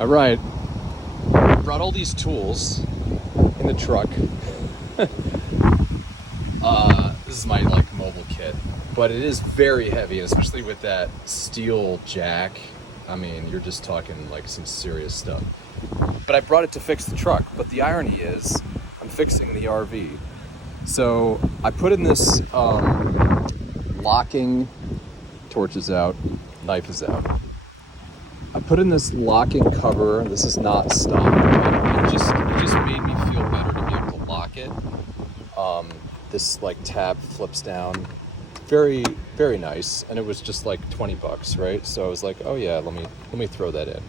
All right, brought all these tools in the truck. This is my like mobile kit, but it is very heavy, especially with that steel jack. I mean, you're just talking like some serious stuff. But I brought it to fix the truck. But the irony is, I'm fixing the RV. So I put in this locking, torch is out, knife is out. I put in this locking cover. This is not stock. It just made me feel better to be able to lock it. This like tab flips down. Very, very nice. And it was just like 20 bucks, right? So I was like, oh yeah, let me throw that in.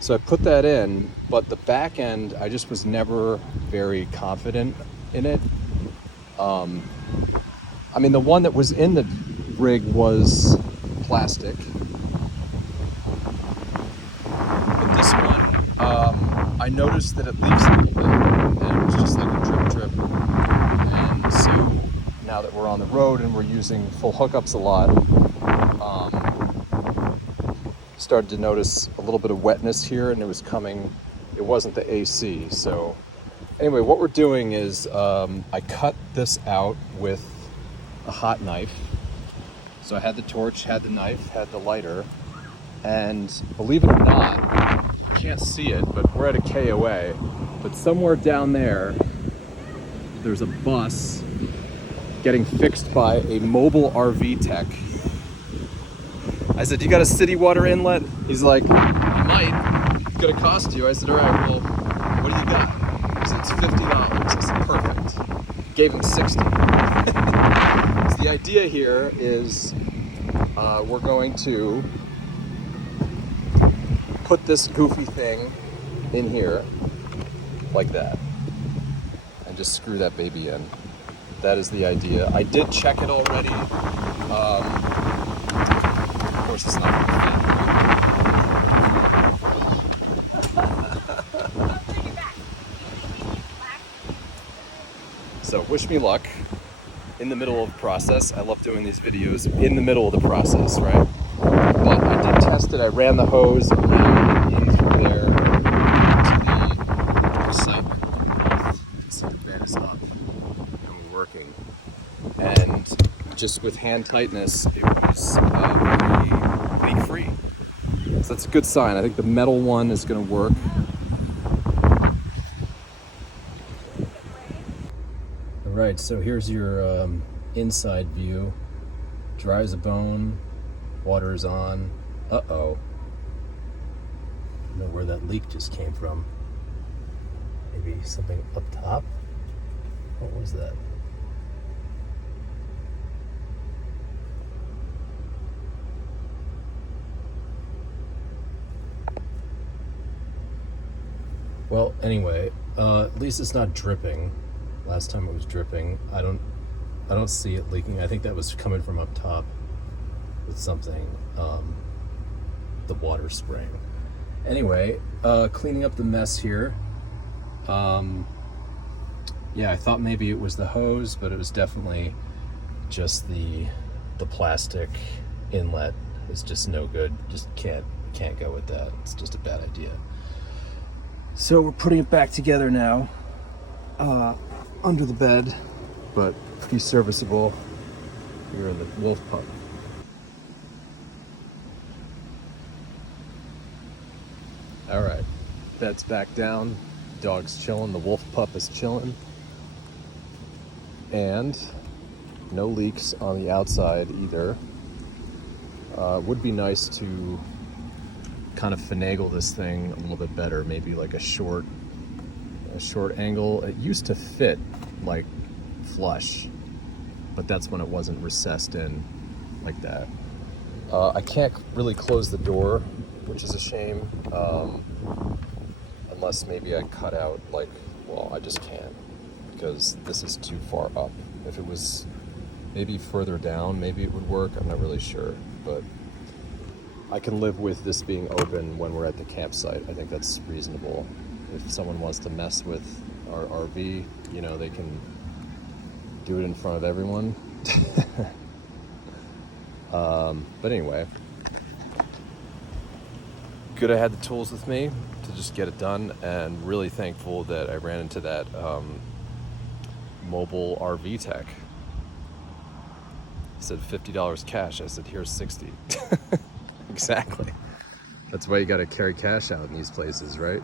So I put that in, but the back end, I just was never very confident in it. I mean, the one that was in the rig was plastic. But this one, I noticed that it leaks a little bit, and it was just like a drip. And so now that we're on the road and we're using full hookups a lot, started to notice a little bit of wetness here, and it wasn't the AC. So anyway, what we're doing is I cut this out with a hot knife. So I had the torch, had the knife, had the lighter, and believe it or not, you can't see it, but we're at a KOA, but somewhere down there's a bus getting fixed by a mobile RV tech. I said, you got a city water inlet? He's like, I might. It's gonna cost you. I said, all right, well, what do you got? He said, it's $50. I said, perfect. Gave him 60. So the idea here is we're going to put this goofy thing in here like that and just screw that baby in. That is the idea. I did check it already. Of course, it's not going to fit. So wish me luck in the middle of the process. I love doing these videos in the middle of the process, right? But I did test it. I ran the hose in through there to the sub. So the bed is up and we're working. And just with hand tightness, it was very leak-free. So that's a good sign. I think the metal one is going to work. All right, so here's your inside view. Dry as a bone, water is on. Uh-oh. I don't know where that leak just came from. Maybe something up top? What was that? Well, anyway, at least it's not dripping. Last time it was dripping. I don't see it leaking. I think that was coming from up top with something, the water spraying. Anyway, cleaning up the mess here. Yeah, I thought maybe it was the hose, but it was definitely just the plastic inlet is just no good. Just can't go with that. It's just a bad idea. So we're putting it back together now, under the bed, but pretty serviceable. Here are the Wolf Pup. All right, bed's back down. Dog's chilling. The Wolf Pup is chilling. And no leaks on the outside either. Would be nice to kind of finagle this thing a little bit better. Maybe like a short angle. It used to fit like flush, but that's when it wasn't recessed in like that. I can't really close the door, which is a shame. Unless maybe I cut out I just can't, because this is too far up. If it was maybe further down, maybe it would work. I'm not really sure, but I can live with this being open when we're at the campsite. I think that's reasonable. If someone wants to mess with our RV, they can do it in front of everyone. But anyway, good I had the tools with me to just get it done, and really thankful that I ran into that mobile RV tech. He said $50 cash. I said, here's 60. Exactly. That's why you got to carry cash out in these places, right?